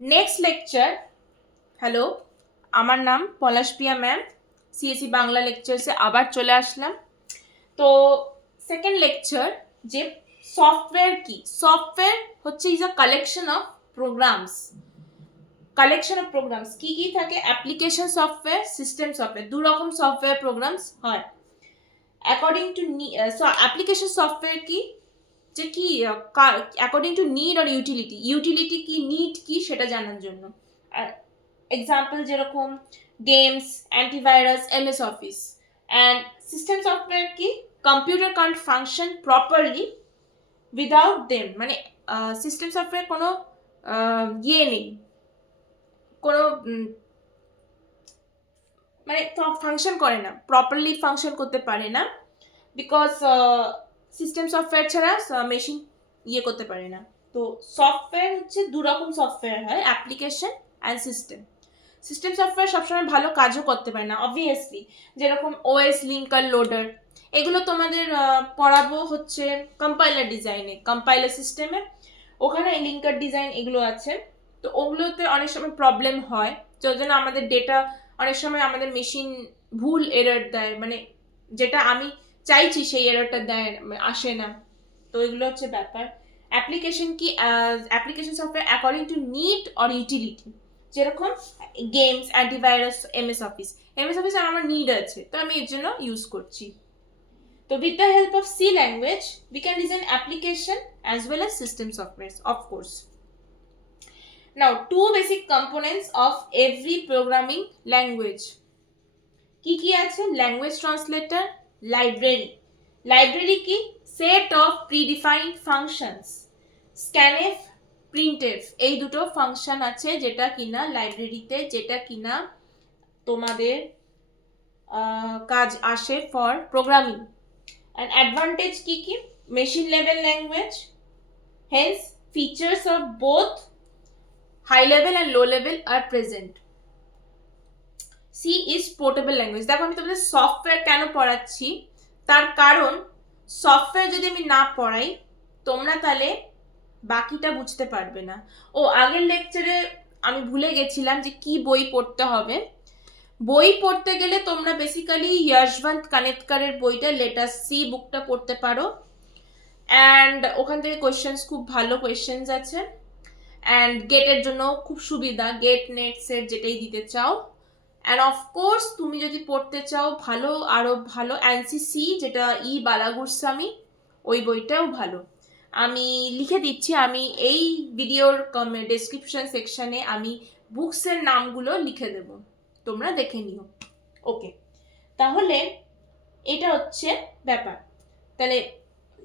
Next lecture. Hello, আমার নাম Palash Priya ma'am, CSC Bangla লেকচার্সে আবার চলে আসলাম। তো সেকেন্ড লেকচার, যে সফটওয়্যার কি। সফটওয়্যার হচ্ছে is a collection of programs. কি কি থাকে? অ্যাপ্লিকেশন সফটওয়্যার, সিস্টেম সফটওয়্যার, দু রকম সফটওয়্যার প্রোগ্রামস হয় অ্যাকর্ডিং টু অ্যাপ্লিকেশন সফটওয়্যার কি, যে কি অ্যাকর্ডিং টু নিড আর ইউটিলিটি কি, নিড কি সেটা জানার জন্য। আর এক্সাম্পল যেরকম games, antivirus, MS office. And system software কি, computer can't function properly without them. মানে সিস্টেম সফটওয়্যার কোনো ইয়ে নেই, কোনো মানে ফাংশন করে না, প্রপারলি ফাংশন করতে পারে না, বিকজ সিস্টেম সফটওয়্যার ছাড়া মেশিন ইয়ে করতে পারে না। তো সফটওয়্যার হচ্ছে দু রকম সফটওয়্যার হয়, application and system. System software সবসময় ভালো কাজও করতে পারে না অবভিয়াসলি, যেরকম ওএস, লিঙ্কার, লোডার। এগুলো তোমাদের পড়াবো হচ্ছে কম্পাইলার ডিজাইনে, কম্পাইলার সিস্টেমে। ওখানে লিঙ্কার ডিজাইন এগুলো আছে। তো ওগুলোতে অনেক সময় প্রবলেম হয়, যার জন্য আমাদের ডেটা অনেক সময় আমাদের মেশিন ভুল এরর দেয়, মানে যেটা আমি চাইছি সেই এররটা দেয়, আসে না। তো এগুলো হচ্ছে ব্যাপার। অ্যাপ্লিকেশন কি, application software according to need or utility. যেরকম গেমস, অ্যান্টিভাইরাস, এমএস অফিস আমার নিড আছে, তো আমি এর জন্য ইউজ করছি। তো with the help of C language we can design application as well as system software, of course. Now, two basic components of every programming language. কি কি আছে? ল্যাঙ্গুয়েজ ট্রান্সলেটর, লাইব্রেরি কি, set of predefined functions. Scanf, printf, এই দুটো function আছে যেটা কিনা লাইব্রেরিতে, যেটা কিনা তোমাদের কাজ আসে ফর প্রোগ্রামিং। অ্যান্ড অ্যাডভান্টেজ কি কি? Machine level language, hence features of both high level and low level আর present. C is portable language. দেখো, আমি তোমাদের সফটওয়্যার কেন পড়াচ্ছি, তার কারণ সফটওয়্যার যদি আমি না পড়াই তোমরা তাহলে বাকিটা বুঝতে পারবে না। ও, আগের লেকচারে আমি ভুলে গেছিলাম যে কি বই পড়তে হবে। বই পড়তে গেলে তোমরা বেসিক্যালি যশবন্ত কানেতকরের বইটা লেটাস সি বুকটা পড়তে পারো। অ্যান্ড ওখান থেকে কোয়েশ্চেন্স, খুব ভালো কোয়েশ্চেন্স আছে। অ্যান্ড গেটের জন্য খুব সুবিধা, গেট, নেট, সেট যেটাই দিতে চাও। অ্যান্ড অফকোর্স তুমি যদি পড়তে চাও ভালো, আরও ভালো, এনসিসি যেটা বালাগুরস্বামী, ওই বইটাও ভালো। আমি লিখে দিচ্ছি, আমি এই ভিডিওর ডেসক্রিপশন সেকশনে আমি বুকসের নামগুলো লিখে দেব, তোমরা দেখে নিও। ওকে, তাহলে এটা হচ্ছে ব্যাপার। তাহলে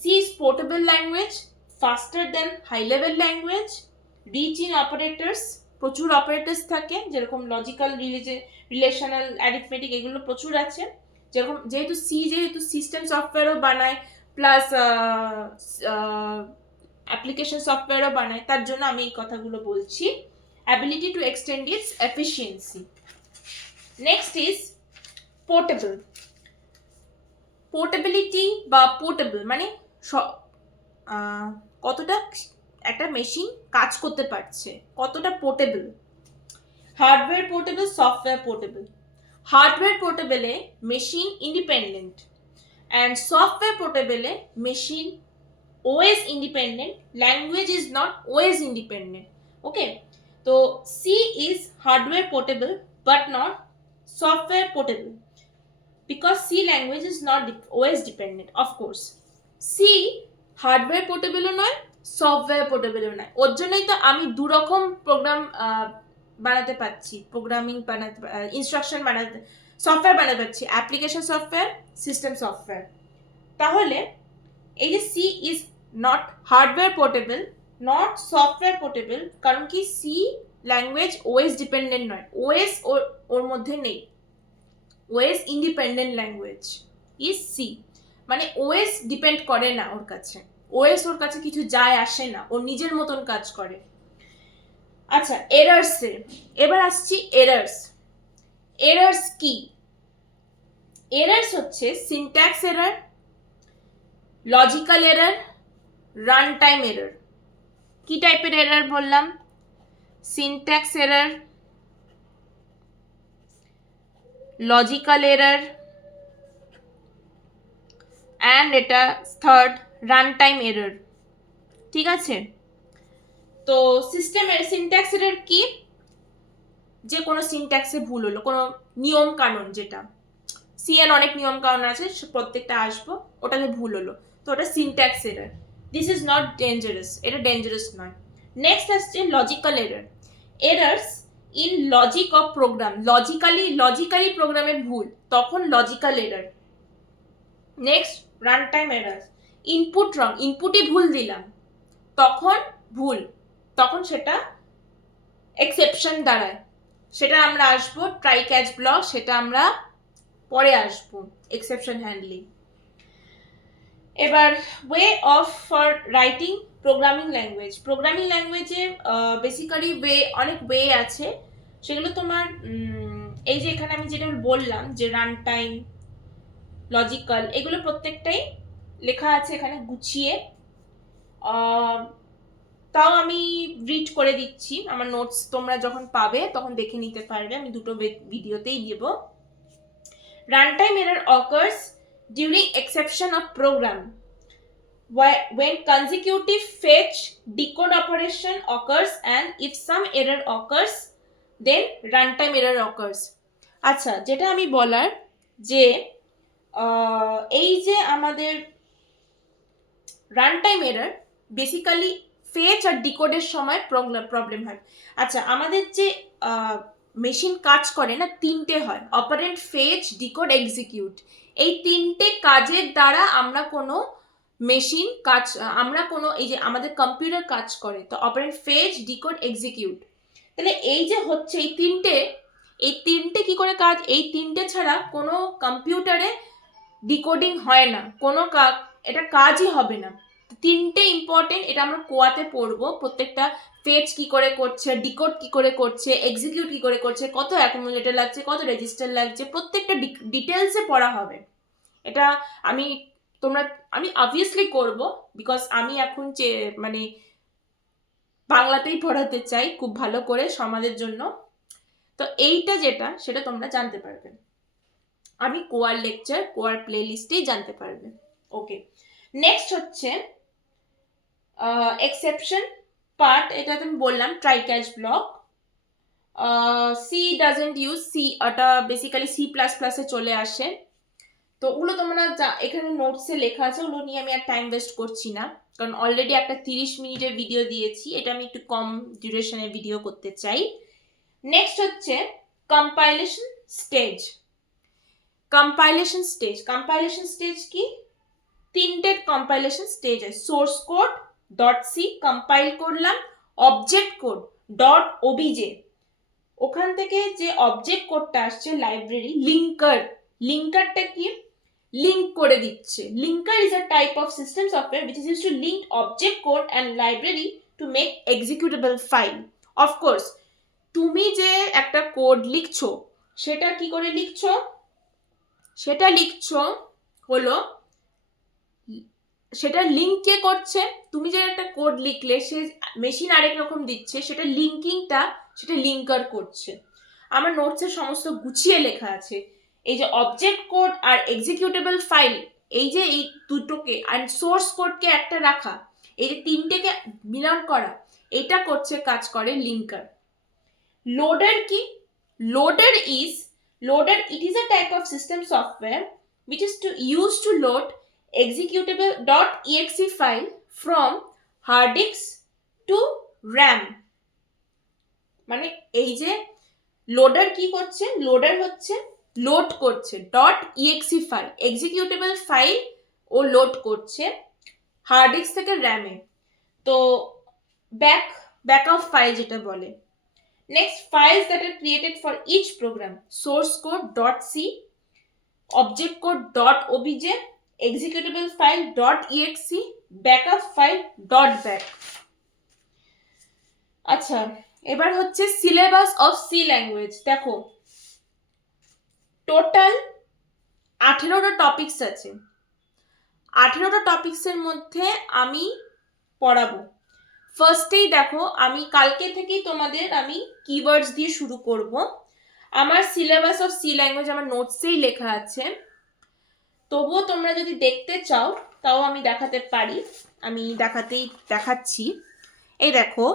C is portable language, faster than high level language, rich in operators, প্রচুর অপারেটরস থাকে, যেরকম লজিক্যাল, রিলেশনাল, অ্যারিথমেটিক, এগুলো প্রচুর আছে। যেরকম যেহেতু সিস্টেম সফটওয়্যারও বানায়, প্লাস অ্যাপ্লিকেশন সফটওয়্যারও বানায়, তার জন্য আমি এই কথাগুলো বলছি। Ability to extend its efficiency. Next is portable. Portability বা পোর্টেবল মানে কতটা একটা মেশিন কাজ করতে পারছে, কতটা portable. Hardware portable, software portable. Hardware পোর্টেবলে মেশিন ইন্ডিপেন্ডেন্ট, অ্যান্ড সফটওয়্যার পোর্টেবলে machine OS independent, language is not OS independent. Okay, so C is hardware portable but not software portable, because C language is not OS dependent, of course. C hardware পোর্টেবলও নয়, software পোর্টেবলও নয়। ওর জন্যই তো আমি দু রকম programme বানাতে পারছি, প্রোগ্রামিং বানাতে, ইনস্ট্রাকশন বানাতে, সফটওয়্যার বানাতে পারছি, অ্যাপ্লিকেশন সফটওয়্যার, সিস্টেম সফটওয়্যার। তাহলে এই যে C is not hardware portable, not software portable, কারণ কি সি ল্যাঙ্গুয়েজ ওএস ডিপেন্ডেন্ট নয়, ওএস ওর মধ্যে নেই। OS independent language is C, মানে ওএস ডিপেন্ড করে না ওর কাছে, ওএস ওর কাছে কিছু যায় আসে না, ওর নিজের মতন কাজ করে। আচ্ছা, এরার্সে এবার আসছি। এরার্স কি? এরার্স হচ্ছে syntax error, logical error, run time error. কি টাইপের এরার বললাম? Syntax error, logical error, and এটা থার্ড রান টাইম এরর। ঠিক আছে, তো সিস্টেমের সিনট্যাক্স এরর কি? যে কোনো সিনট্যাক্সে ভুল হলো, কোনো নিয়ম কানুন, যেটা সিএন অনেক নিয়ম কানুন আছে, প্রত্যেকটা আসবো, ওটাতে ভুল হলো, তো ওটা syntax error. This is not dangerous, এটা ডেঞ্জারাস নয়। নেক্সট আসছে logical error, errors in logic of program, logically প্রোগ্রামের ভুল, তখন logical error. Next run time error, input wrong, ইনপুটই ভুল দিলাম, তখন ভুল, তখন সেটা এক্সেপশন দাঁড়ায়, সেটা আমরা আসবো ট্রাই ক্যাচ ব্লক, সেটা আমরা পরে আসবো, এক্সেপশন হ্যান্ডলিং। এবার way of for writing programming language, programming ল্যাঙ্গুয়েজে বেসিক্যালি অনেক ওয়ে আছে, সেগুলো তোমার এই যে এখানে আমি যেটা বললাম যে রান টাইম, লজিক্যাল, এগুলো প্রত্যেকটাই লেখা আছে এখানে গুছিয়ে, তাও আমি রিড করে দিচ্ছি, আমার নোটস তোমরা যখন পাবে তখন দেখে নিতে পারবে, আমি দুটো ভিডিওতেই দেব। Runtime error occurs during exception of program. When consecutive fetch decode operation occurs and if some error occurs, then runtime error occurs. আচ্ছা, যেটা আমি বলার যে এই যে আমাদের রানটাইম এরর বেসিক্যালি ফেচ আর ডিকোডের সময় প্রবলেম হয়। আচ্ছা, আমাদের যে মেশিন কাজ করে না, তিনটে হয়, অপারেন্ট, ফেচ, ডিকোড, এক্সিকিউট। এই তিনটে কাজের দ্বারা আমরা কোনো মেশিন কাজ, আমরা কোনো, এই যে আমাদের কম্পিউটার কাজ করে, তো অপারেন্ট, ফেচ, ডিকোড, এক্সিকিউট। তাহলে এই যে হচ্ছে এই তিনটে কি করে কাজ, এই তিনটে ছাড়া কোনো কম্পিউটারে ডিকোডিং হয় না, কোনো এটা কাজই হবে না। তিনটে ইম্পর্টেন্ট, এটা আমরা কোয়াতে পড়বো, প্রত্যেকটা ফেচ কি করে করছে, ডিকোড কি করে করছে, এক্সিকিউট কি করে করছে, কত অ্যাকুমুলেটর লাগছে, কত রেজিস্টার লাগছে, প্রত্যেকটা ডিটেলসে পড়া হবে। এটা আমি অবভিয়াসলি করব, বিকজ আমি এখন মানে বাংলাতেই পড়াতে চাই খুব ভালো করে সমাজের জন্য, তো এইটা যেটা সেটা তোমরা জানতে পারবে, আমি কোয়ার লেকচার, কোয়ার প্লে লিস্টেই জানতে পারবে। ওকে, নেক্সট হচ্ছে এক্সেপশন পার্ট, এটা আমি বললাম try catch block. C doesn't use, C ওটা বেসিক্যালি সি প্লাস প্লাসে চলে আসে, তো ওগুলো তোমরা এখানে নোটসে লেখা আছে, ওগুলো নিয়ে আমি আর টাইম ওয়েস্ট করছি না, কারণ অলরেডি একটা 30 মিনিটের ভিডিও দিয়েছি, এটা আমি একটু কম ডিউরেশনের ভিডিও করতে চাই। নেক্সট হচ্ছে কম্পাইলেশন স্টেজ। কম্পাইলেশন স্টেজ কি? তিনটে কম্পাইলেশন স্টেজ আছে। Source code dot C compile করলাম, অবজেক্ট কোড ডট ওবিজে, ওখান থেকে যে অবজেক্ট কোডটা আসছে লাইব্রেরি, লিঙ্কারটা কি? লিঙ্ক করে দিচ্ছে। Linker is a type of system software which is used to link object code and library to make executable file. Of course, তুমি যে একটা কোড লিখছো, সেটা কি করে লিখছো? সেটা লিখছো হলো, সেটা লিঙ্ক কে করছে? তুমি যে একটা কোড লিখলে, সে মেশিন আরেক রকম দিচ্ছে, সেটা লিঙ্কিংটা সেটা লিঙ্কার করছে। আমার নোটসে সমস্ত গুছিয়ে লেখা আছে, এই যে অবজেক্ট কোড আর এক্সিকিউটেবল ফাইল, এই যে এই দুটোকে আর সোর্স কোডকে একটা রাখা, এই যে তিনটেকে মিলন করা, এটা করছে, কাজ করে লিঙ্কার। লোডার কি? Loader it is a type of system software which is used to load executable .exe file from hard disk to RAM. মানে এই যে লোডার কি করছে? লোডার হচ্ছে লোড করছে .exe ফাইল, এক্সিকিউটেবল ফাইল ও লোড করছে hard disk থেকে র্যামে, তো ব্যাকআপ ফাইল যেটা বলে। Next, files that are created for each program: source code .c, object code .obj, executable file .exe, backup file .back. আচ্ছা, এবার হচ্ছে সিলেবাস অফ সি ল্যাঙ্গুয়েজ। দেখো, total 18টা topics আছে। 18টা টপিক্সের মধ্যে আমি পড়াবো ফার্স্টেই দেখো, আমি কালকে থেকেই তোমাদের আমি কিওয়ার্ডস দিয়ে শুরু করব। আমার সিলেবাস অফ সি ল্যাঙ্গুয়েজ আমার নোটসেই লেখা আছে, তবুও তোমরা যদি দেখতে চাও তাও আমি দেখাতে পারি, আমি দেখাচ্ছি। এই দেখো,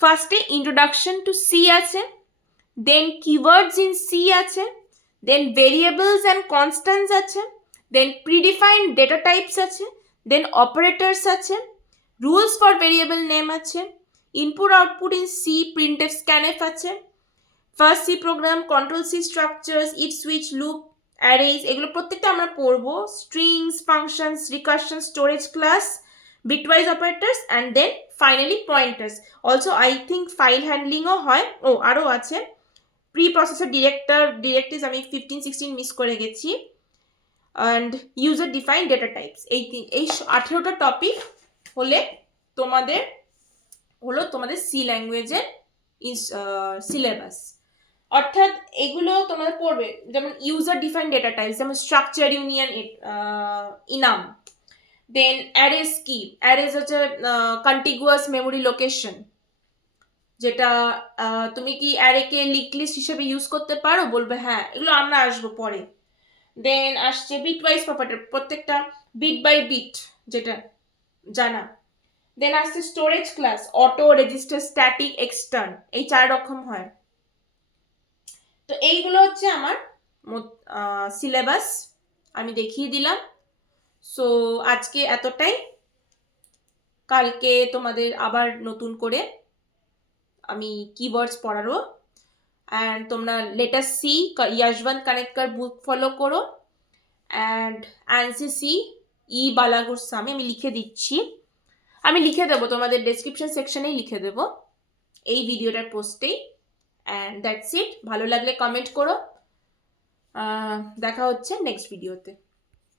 ফার্স্টে ইন্ট্রোডাকশন টু সি আছে, দেন কিওয়ার্ডস ইন সি আছে, দেন ভেরিয়েবলস অ্যান্ড কনস্ট্যান্টস আছে, দেন প্রিডিফাইন্ড ডেটা টাইপস আছে, দেন অপারেটরস আছে, রুলস ফর ভেরিয়েবল নেম আছে, input output in C, printf scanf আছে, first C program, control C structures, if switch loop, arrays, এগুলো প্রত্যেকটা আমরা পড়বো, strings, functions, recursion, storage class, bitwise operators, and then finally pointers. Also I think file handling ও হয়, ও আরো আছে pre processor directives আমি 15-16 miss করে গেছি, and user defined data types. এই 18টা টপিক তোমাদের সি ল্যাঙ্গুয়েজের সিলেবাস। অর্থাৎ এগুলো তোমাদের পড়বে, যেমন ইউজার ডিফাইন্ড ডেটা টাইপস, যেমন স্ট্রাকচার, ইউনিয়ন, ইনাম। দেন অ্যারেজ কি, অ্যারেজ হচ্ছে কন্টিগুয়াস মেমোরি লোকেশন, যেটা তুমি কি অ্যারেকে লিঙ্ক লিস্ট হিসেবে ইউজ করতে পারো, বলবে হ্যাঁ, এগুলো আমরা আসবো পরে। দেন আসছে বিটওয়াইজ প্রপার্টি, প্রত্যেকটা বিট বাই বিট যেটা জানা। দেন আসছে storage class, auto, register, static, extern, এই 4 রকম হয়। তো এইগুলো হচ্ছে আমার সিলেবাস, আমি দেখিয়ে দিলাম। সো আজকে এতটাই, কালকে তোমাদের আবার নতুন করে আমি কিওয়ার্ডস পড়াবো। অ্যান্ড তোমরা লেটার সি यशवंत কানেক্টকর বুক ফলো করো, অ্যান্ড এনসিসি বালাগুর স্বামী আমি লিখে দিচ্ছি, আমি লিখে দেবো তোমাদের ডেসক্রিপশন সেকশনেই লিখে দেবো এই ভিডিওটার পোস্টেই। অ্যান্ড দ্যাটস ইট, ভালো লাগলে কমেন্ট করো, দেখা হচ্ছে নেক্সট ভিডিওতে।